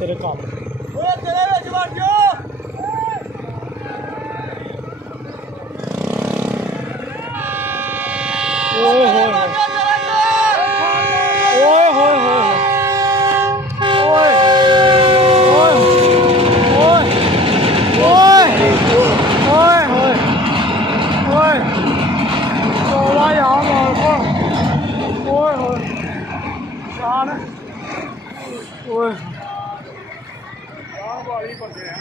ਤੇਰੇ ਕੰਮ ਓਏ ਤੇਰੇ ਵਿੱਚ ਵੜ ਜਾ ਓਏ ਹੋਏ ਓਏ ਹੋਏ ਹੋਏ ਓਏ ਓਏ ਓਏ ਓਏ ਓਏ ਚੋਲਾ ਯਾਰ ਮਾਰ ਓਏ ਹੋਏ ਜਾਨ ਓਏ ਆਹ ਵਾਲੀ ਬੰਦੇ ਆ